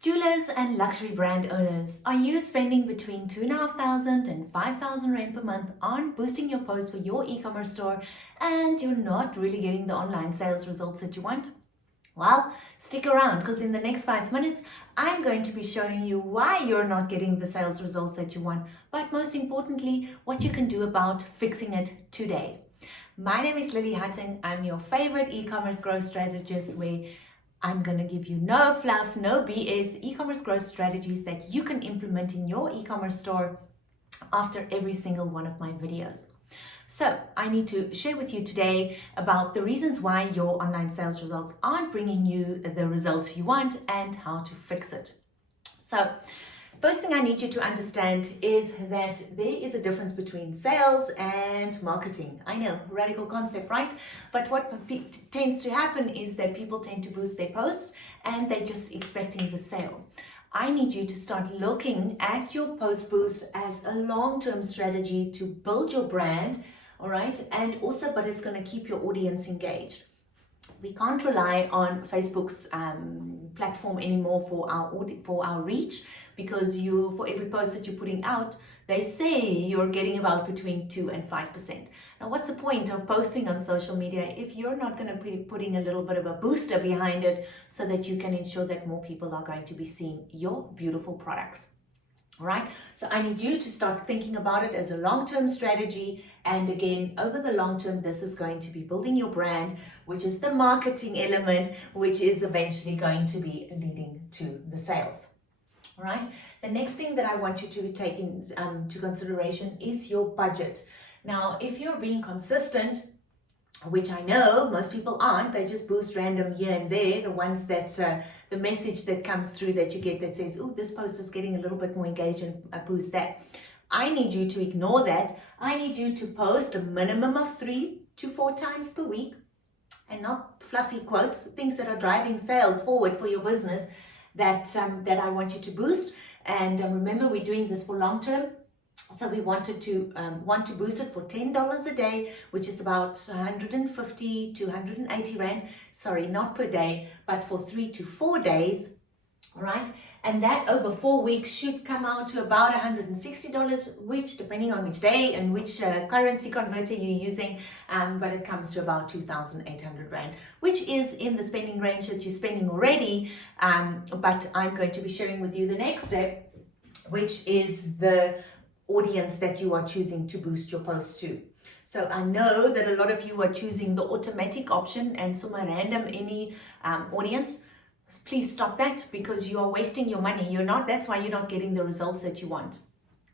Jewelers and luxury brand owners, are you spending between 2,500 and 5,000 Rand per month on boosting your posts for your e-commerce store and you're not really getting the online sales results that you want? Well, stick around because in the next 5 minutes, I'm going to be showing you why you're not getting the sales results that you want, but most importantly, what you can do about fixing it today. My name is Lily Hutton. I'm your favorite e-commerce growth strategist where I'm going to give you no fluff, no BS e-commerce growth strategies that you can implement in your e-commerce store after every single one of my videos. So I need to share with you today about the reasons why your online sales results aren't bringing you the results you want and how to fix it. So first thing I need you to understand is that there is a difference between sales and marketing. I know, radical concept, right? But what tends to happen is that people tend to boost their posts and they're just expecting the sale. I need you to start looking at your post boost as a long-term strategy to build your brand, all right? And also, but it's going to keep your audience engaged. We can't rely on Facebook's platform anymore for our reach, because for every post that you're putting out, they say you're getting about between 2 and 5%. Now, what's the point of posting on social media if you're not going to be putting a little bit of a booster behind it so that you can ensure that more people are going to be seeing your beautiful products? All right, so I need you to start thinking about it as a long-term strategy. And again, over the long term, this is going to be building your brand, which is the marketing element, which is eventually going to be leading to the sales. All right, the next thing that I want you to take into consideration is your budget. Now, if you're being consistent, which I know most people aren't, they just boost random here and there, the ones that the message that comes through that you get that says, oh, this post is getting a little bit more engagement, I boost that. I need you to ignore that. I need you to post a minimum of 3 to 4 times per week, and not fluffy quotes, things that are driving sales forward for your business that I want you to boost. And remember, we're doing this for long term. So we want to boost it for $10 a day, which is about 150 to 180 Rand. Sorry, not per day, but for 3 to 4 days. All right, and that over 4 weeks should come out to about $160, which, depending on which day and which currency converter you're using, but it comes to about 2,800 Rand, which is in the spending range that you're spending already. But I'm going to be sharing with you the next step, which is the audience that you are choosing to boost your posts to. So I know that a lot of you are choosing the automatic option and some random any audience. Please stop that, because you are wasting your money. That's why you're not getting the results that you want.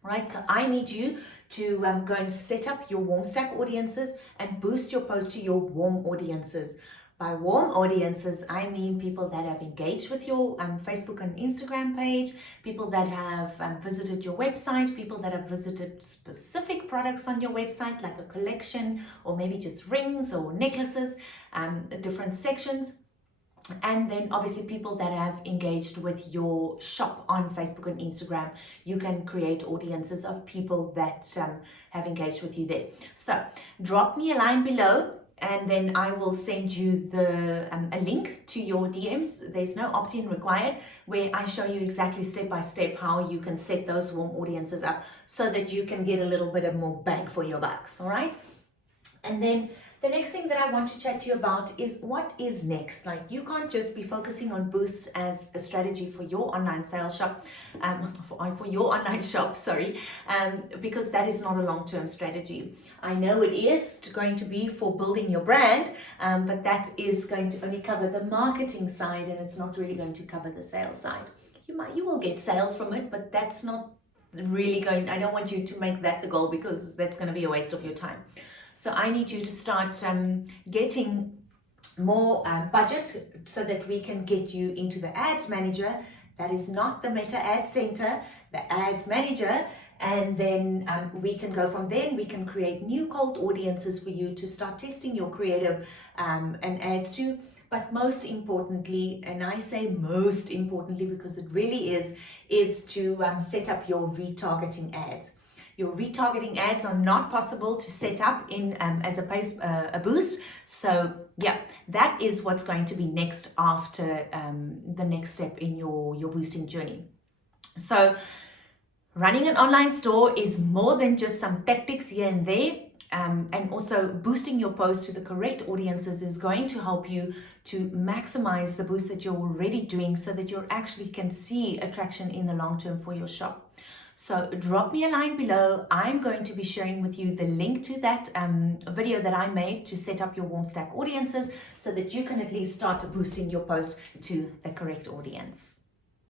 Right, so I need you to go and set up your warm stack audiences and boost your post to your warm audiences. By warm audiences, I mean people that have engaged with your Facebook and Instagram page, people that have visited your website, people that have visited specific products on your website, like a collection, or maybe just rings or necklaces, different sections. And then obviously people that have engaged with your shop on Facebook and Instagram. You can create audiences of people that have engaged with you there. So drop me a line below, and then I will send you a link to your DMs. There's no opt-in required, where I show you exactly step by step how you can set those warm audiences up so that you can get a little bit of more bang for your bucks. All right, and then the next thing that I want to chat to you about is what is next. Like, you can't just be focusing on boosts as a strategy for your online sales shop, for your online shop, because that is not a long-term strategy. I know it is going to be for building your brand, but that is going to only cover the marketing side, and it's not really going to cover the sales side. You will get sales from it, but that's not really I don't want you to make that the goal, because that's going to be a waste of your time. So I need you to start getting more budget so that we can get you into the ads manager. That is not the Meta Ad Center, the ads manager. And then we can go from there, and we can create new cold audiences for you to start testing your creative and ads to. But most importantly, and I say most importantly because it really is to set up your retargeting ads. Your retargeting ads are not possible to set up in as a boost. So yeah, that is what's going to be next after the next step in your boosting journey. So running an online store is more than just some tactics here and there. And also boosting your post to the correct audiences is going to help you to maximize the boost that you're already doing so that you actually can see attraction in the long term for your shop. So drop me a line below. I'm going to be sharing with you the link to that video that I made to set up your warm stack audiences so that you can at least start boosting your post to the correct audience.